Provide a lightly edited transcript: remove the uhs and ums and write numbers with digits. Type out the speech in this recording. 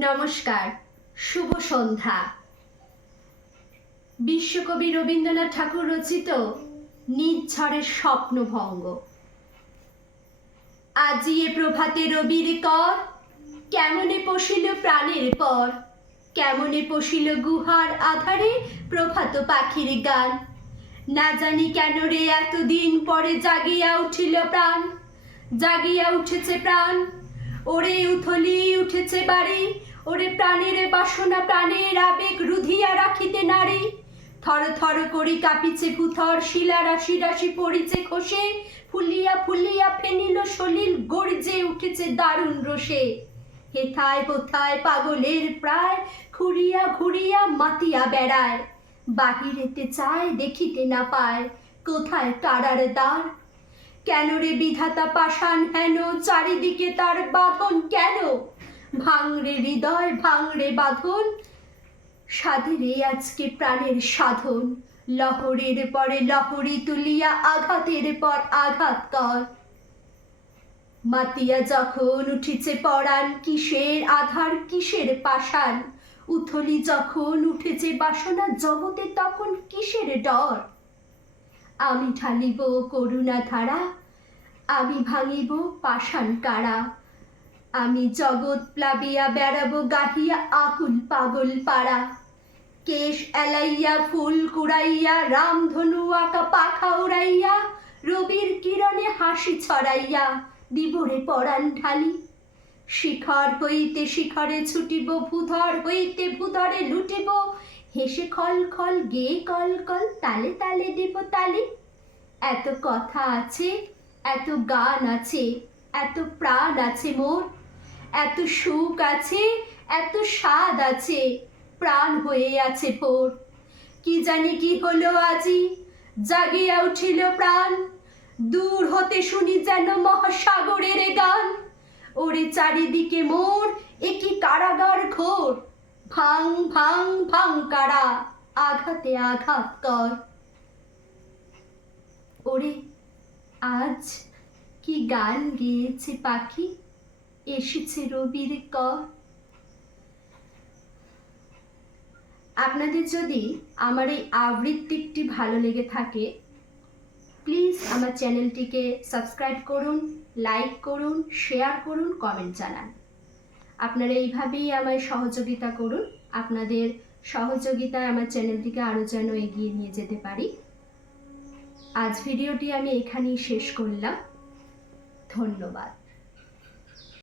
নমস্কার, শুভ সন্ধ্যা। বিশ্বকবি রবীন্দ্রনাথ ঠাকুর রচিত নিঝড়ের স্বপ্নভঙ্গ। আজি এ প্রভাতে রবির কর, কেমনে পশিল প্রাণের পর, কেমনে পশিল গুহার আধারে প্রভাত পাখির গান। না জানি কেন রে এতদিন পরে জাগিয়া উঠিল প্রাণ, জাগিয়া উঠেছে প্রাণ। ওরে উথলি উঠেছে বাড়ি, ওরে প্রাণের বাসনা প্রাণের আবেগ রুধিয়া রাখিতে নারী। থর থর করি কাঁপিছে ভূথর, শিলা রাশি রাশি পড়িছে খসে, ফুলিয়া ফুলিয়া ফেনিল সলিল গর্জে উঠেছে দারুণ রোষে। হেথায় হোথায় পাগলের প্রায়, ঘুরিয়া ঘুরিয়া মাতিয়া বেড়ায়। বাহিরেতে চায় দেখিতে না পায়, কোথায় তারার দ্বার। কেন রে বিধাতা পাষাণ হেন, চারিদিকে তার বাঁধন কেন? ভাঙরে হৃদয় ভাঙরে বাঁধন, সাধেরে আজকে প্রাণের সাধন। লহরের পরে লহরী তুলিয়া আঘাতের পর আঘাত কর। মাতিয়া যখন উঠিছে পরাণ, কিসের আধার কিসের পাষাণ। উথলি যখন উঠেছে বাসনা, জগতে তখন কিসের ডর। আমি ঢালিব করুণা ধারা, আমি ভাঙিব পাষাণ কারা। আমি জগৎ প্লাবিয়া বেড়াবো গাহিয়া আকুল পাগল পাড়া। কেশ এলাইয়া ফুল কুড়াইয়া, রামধনু আঁকা পাখা উড়াইয়া, রবির কিরণে হাসি ছড়াইয়া দিবরে পরাণ ঢালি। শিখর হইতে শিখরে ছুটিব, ভূধর হইতে ভূধরে লুটিব, হেসে খল খল গেয়ে কল কল, তালে তালে দিব তালি। এত কথা আছে, এত গান আছে, এত প্রাণ আছে মোর, এত সুখ আছে, এত স্বাদ আছে, প্রাণ হয়ে আছে ভোর। কি জানি কি হলো আজি, জাগিয়া উঠিল প্রাণ। দূর হতে শুনি যেন মহাসাগরের গান। ওরে চারিদিকে মোর একি কারাগার ঘোর। ভাঙ ভাঙ ভাঙ কারা, আঘাতে আঘাত কর। ওরে আজ কি গান গেয়েছে পাখি, এসেছে রবির কর। আপনাদের যদি আমার এই আবৃত্তিটি ভালো লেগে থাকে, প্লিজ আমার চ্যানেলটিকে সাবস্ক্রাইব করুন, লাইক করুন, শেয়ার করুন, কমেন্ট জানান। আপনারা এইভাবেই আমায় সহযোগিতা করুন। আপনাদের সহযোগিতায় আমার চ্যানেলটিকে আরও যেন এগিয়ে নিয়ে যেতে পারি। আজ ভিডিওটি আমি এখানেই শেষ করলাম। ধন্যবাদ।